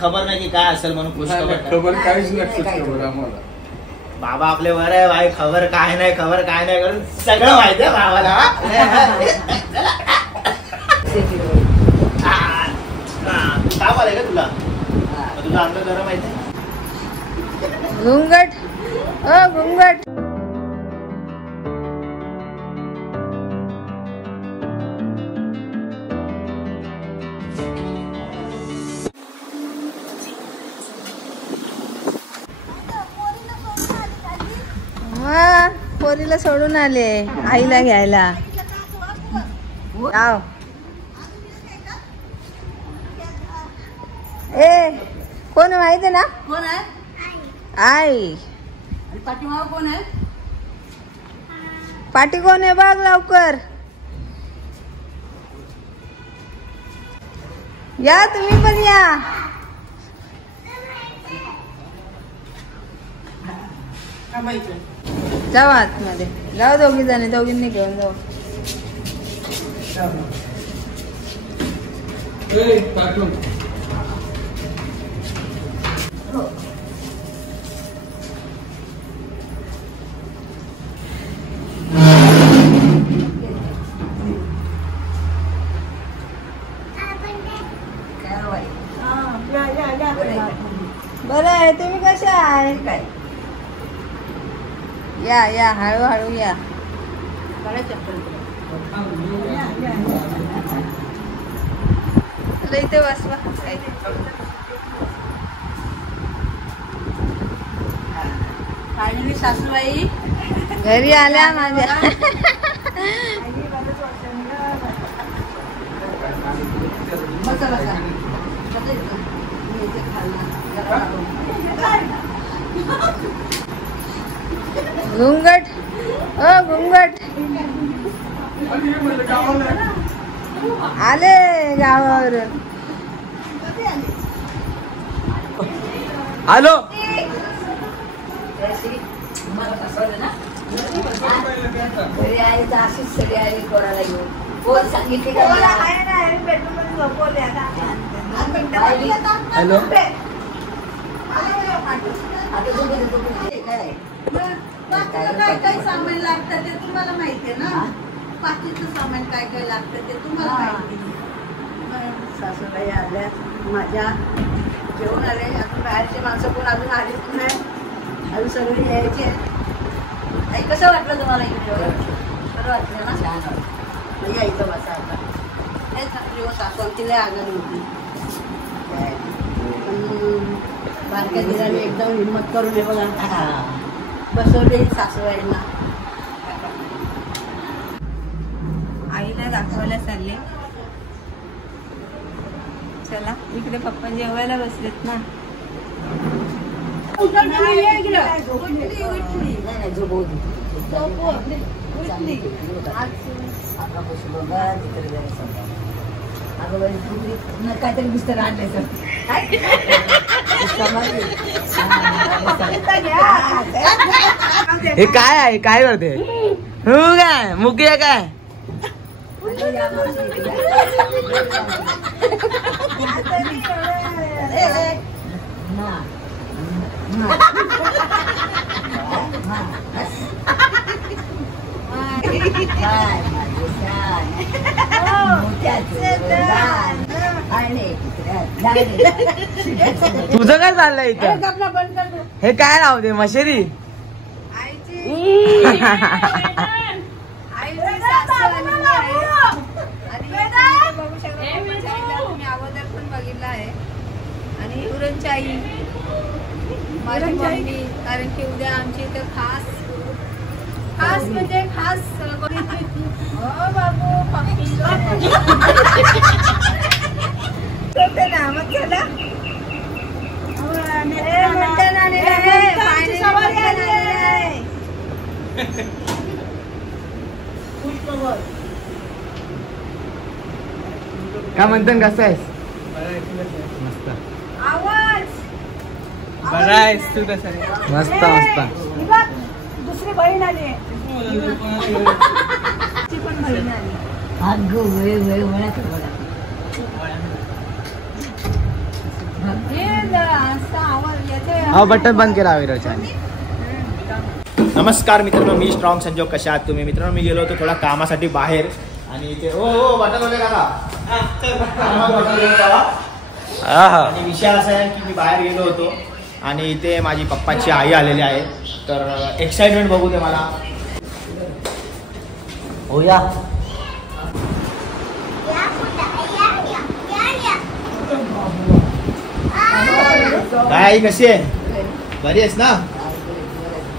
खबर नाही की काय असेल म्हणून खबर काहीच नसतं आम्हाला. बाबा आपले वर आहे भाई. खबर काय नाही करून सगळं माहिती आहे बाबाला. ताप आलाय का तुला? तुझं अंग गरम आहे. घुंगट ओ घुंगट. पोरीला सोडून आले आईला घ्यायला. ए कोण माहिती ना? कोण आहे? आई. पाठीमागं कोण आहे? पाठी कोण आहे बघ लवकर. या तुम्ही पण या. जाऊ आतमध्ये. जाऊ दोघी जणी. दोघींनी घेऊन जाऊ. बरं आहे. तुम्ही कशा आहे? काय या या हळूहळू या. इथे बसवा. फायनली सासूबाई घरी आल्या माझ्या. बसा बसा. घुंगट ओ घुंगट. आले गावावरून. हॅलो. घरी आहे तर अशीच सगळी आई कोणाला घेऊन. कोण सांगितले का? हॅलो. काय काय सामान लागतं ते तुम्हाला माहिती आहे ना. पाचीचं सामान काय काय लागतं ते तुम्हाला माहिती. सासूबाई आल्या माझ्या जेवण आले. अजून बाहेरचे माणसं कोण अजून आलीच नाही. अजून सगळे यायचे. कसं वाटलं तुम्हाला इकडे? बरं वाटलं ना? छान वाटलं. यायचं बसा आता. हेच आपली सासू तिला आगली होती. बारक्या दिराने एकदम हिंमत करून हे बघा बसवले सासूबाईंना. आईला दाखवायला चालले. चला इकडे पप्पा जेवायला बसलेत ना. काहीतरी बिस्तर आणले सर. हे काय आहे? काय करते? हो काय मुकी आहे काय? तुझं काय चाललंय इथं? हे काय लावते मशेरी? तुम्ही अगोदर पण बघितलं आहे. आणि हुरणची आई माझी मम्मी. कारण की उद्या आमची इथं खास म्हणजे खास. हो बाबू नामच झाला. काय म्हणतात? कसं आहेस? मस्त. आवाज बरा आहेस तू? कसं आहे? मस्त मस्त. दुसरी बहीण आली. ती पण बहीण आली. बटन बंद केला विरोचाने. नमस्कार मित्रांनो, मी स्ट्रॉंग संजोग. कशा आहात तुम्ही मित्रांनो? मी गेलो होतो थोडा कामासाठी बाहेर आणि इथे बटन होते आणि विषय असा आहे की मी बाहेर गेलो होतो आणि इथे माझी पप्पाची आई आलेली आहे. तर एक्साइटमेंट बघू दे मला. होया काय आई, कशी आहे? बरी आहेस ना?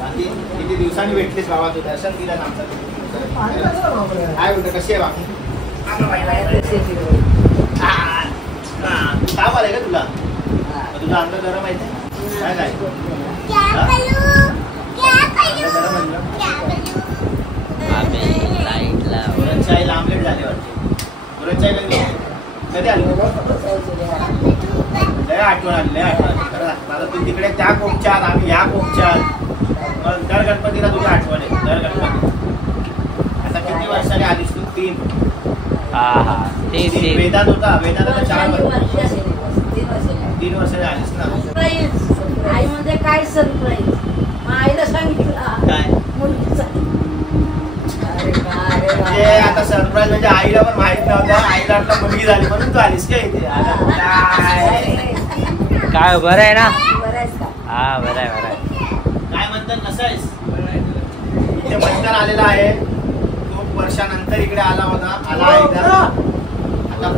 बाकी किती दिवसांनी भेटलीस बाबा, तू दर्शन दिलं आमचं. काय बोलतो, कशी आहे बाकी? ताप आलाय का तुला? तुझं अंग गरम आहे काय? काय उरणच्या आमलेट झाले वाटते. उरणच्या कधी आली? लय आठवण आली, लय आठवण आली. खरं तू तिकडे त्या कोपच्यात, आम्ही ह्या कोपच्यात. दर गणपतीला तुझी आठवण आहे, दर गणपती. आता किती वर्षाने आलीस तू? 3. वेदात होता, वेदात आता 4 वर्ष. 3 वर्षाने आलीस ना. आई मध्ये काय सरप्राईज आईला सांगितलं काय म्हणजे आता सरप्राईज म्हणजे आईला पण माहित नव्हतं. आईला आता मुलगी झाली म्हणून तू आलीस का इथे? काय बरं आहे ना? बरं आहेस का? हा बरं आहे, बरं आहे. काय म्हणतात, कसं आहेस? इथे मंथन आलेला आहे. खूप वर्षानंतर इकडे आला होता, आला आहे इथं. आता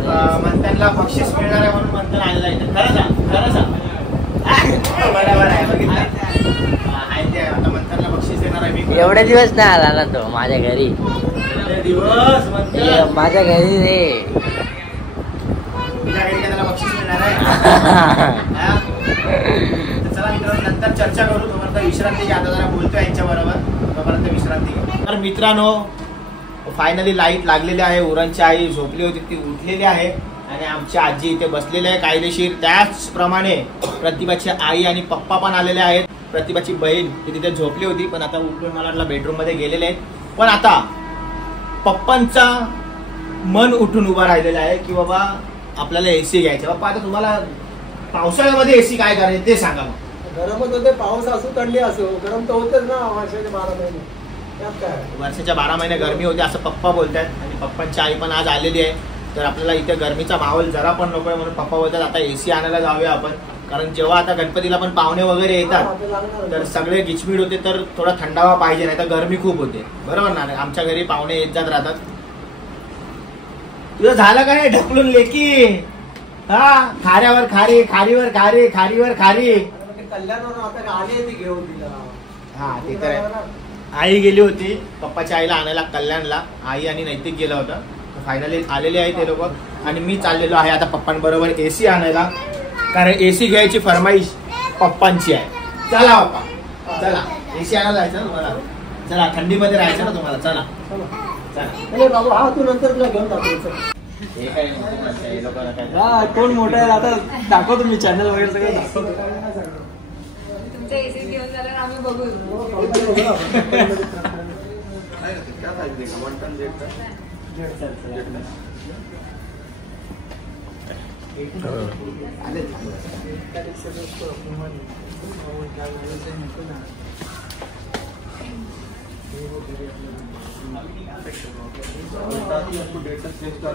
मंथनला बक्षीस मिळणार आहे म्हणून मंथन आलेला आहे. खरं सांग, खरं सांग. बरोबर आहे, बघितलं आहे ते. आता मंथनला बक्षीस देणार आहे मी. एवढे दिवस नाही आला ना तो माझ्या घरी. दिवस मंथन माझ्या घरी रे. तुझ्या घरी त्याला बक्षीस मिळणार आहे. चला मित्रांनो, नंतर चर्चा करू. तोपर्यंत विश्रांती घ्या. आता जरा बोलतोय यांच्या बरोबर, तोपर्यंत विश्रांती घ्या. तर मित्रांनो, फायनली लाईट लागलेली आहे. उरणची आई झोपली होती, ती उठलेली आहे आणि आमची आजी इथे बसलेली आहे कायदेशीर. त्याचप्रमाणे प्रतिभाची आई आणि पप्पा पण आलेले आहेत. प्रतिभाची बहीण ती तिथे झोपली होती, पण आता उठून मला वाटलं बेडरूम मध्ये गेलेले आहेत. पण आता पप्पांचा मन उठून उभा राहिलेला आहे की बाबा आपल्याला एसी घ्यायचा. बाप्पा आता तुम्हाला पावसाळ्यामध्ये एसी काय करायचं ते सांगा. गरमच होते, पाऊस असो थंडी असो, गरम तर होतेच ना वर्षाचे 12 महिने. वर्षाच्या 12 महिने गरमी होते असं पप्पा बोलतात. आणि पप्पांची आई पण आज आलेली आहे. तर आपल्याला इथे गरमीचा माहोल जरा पण नकोय म्हणून पप्पा बोलतात आता एसी आणायला जाऊया आपण. कारण जेव्हा आता गणपतीला पण पाहुणे वगैरे येतात तर सगळे गिचमीड होते, तर थोडा थंडावा पाहिजे, नाही तर गरमी खूप होते. बरोबर ना? आमच्या घरी पाहुणे येत जात राहतात. तुझं झालं काय ढकलून लेकी? हा, खाऱ्यावर खारी, खारीवर खारी, खारीवर खारी. हा ते तर आहे. आई गेली होती पप्पाच्या आईला आणायला कल्याणला. आई आणि नैतिक गेला होता. फायनली आलेले आहे ते लोक आणि मी चाललेलो आहे आता पप्पांबरोबर एसी आणायला. कारण एसी घ्यायची फरमाईश पप्पांची आहे. चला पप्पा, चला एसी आणायला जायचं ना तुम्हाला. चला, थंडीमध्ये राहायचं ना तुम्हाला. चला चला. बाबा हा तू नंतर तुला घेऊन टाकतो. हे काय कोण मोठा आहे आता दाखवतो मी, चॅनल वगैरे सगळं दाखवतो. तुमचं एसी घेऊन झाल्यावर आम्ही बघू.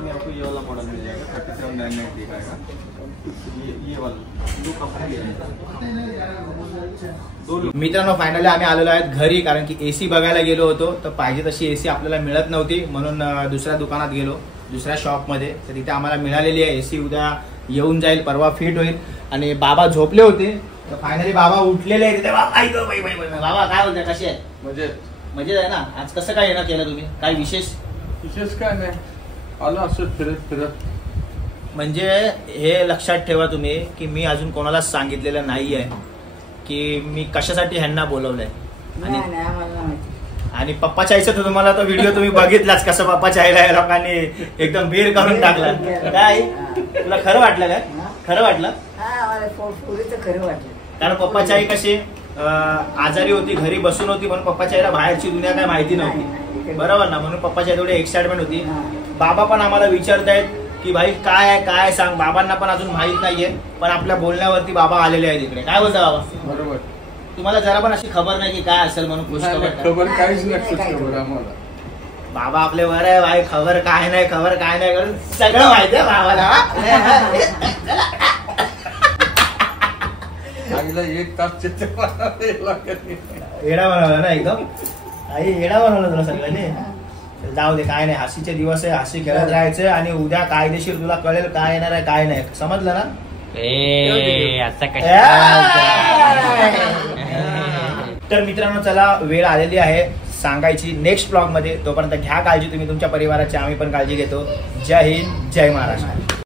आपको ये वाला मॉडल मिल जाएगा 37,990 का आएगा. ये वाला दो कंपनी है. मित्रांनो, फायनली आम्ही आलेलो आहेत घरी. कारण की एसी बघायला गेलो होतो तर पाहिजे तशी एसी आपल्याला मिळत नव्हती म्हणून दुसऱ्या दुकानात गेलो, दुसऱ्या शॉपमध्ये. तर तिथे आम्हाला मिळालेली आहे एसी. उद्या येऊन जाईल, परवा फिट होईल. आणि बाबा झोपले होते तर फायनली बाबा उठलेले आहे तिथे. बाबा काय बोलताय, कसे आहे? मजेत आहे ना? आज कसं काय येणं केलं तुम्ही? काय विशेष काय नाही, आलो असं फिरत. म्हणजे हे लक्षात ठेवा तुम्ही की मी अजून कोणालाच सांगितलेलं नाहीये की मी कशासाठी ह्यांना बोलवलंय. आणि पप्पाच्या आईचा तर तुम्हाला तो व्हिडिओ तुम्ही बघितलाच, कसं पप्पाच्या आईला या लोकांनी एकदम बेर करून टाकला. काय तुला खरं वाटलं? काय खरं वाटलं? खरं वाटलं. कारण पप्पाची आई कशी आजारी होती, घरी बसून होती म्हणून पप्पाच्या आईला बाहेरची दुनिया काय माहिती नव्हती. बरोबर ना? म्हणून पप्पाची आई थोडी एक्साइटमेंट होती. बाबा पण आम्हाला विचारतायत की भाई काय सांग. बाबांना पण अजून माहित नाहीये, पण आपल्या बोलण्यावरती बाबा आलेले आहेत इकडे. काय बोलता बाबा? बरोबर. तुम्हाला जरा पण अशी खबर नाही की काय असेल म्हणून खुश खबर काहीच नसतं खबर आम्हाला. बाबा आपले वर आहे भाई, खबर काय नाही करून सगळं माहिती आहे बाबाला. आईला 1 तास येडा बनवला ना एकदम. आई येडा बनवला तुला सगळ्यांनी. जाऊ दे, काय नाही, हसीचे दिवस आहे, हसी खेळत राहायचं आणि उद्या कायदेशीर तुला कळेल काय येणार आहे काय नाही. समजलं ना? आता तर मित्रांनो चला, वेळ आलेली आहे सांगायची नेक्स्ट ब्लॉग मध्ये. तोपर्यंत घ्या काळजी तुम्ही तुमच्या परिवाराची, आम्ही पण काळजी घेतो. जय हिंद, जय महाराष्ट्र.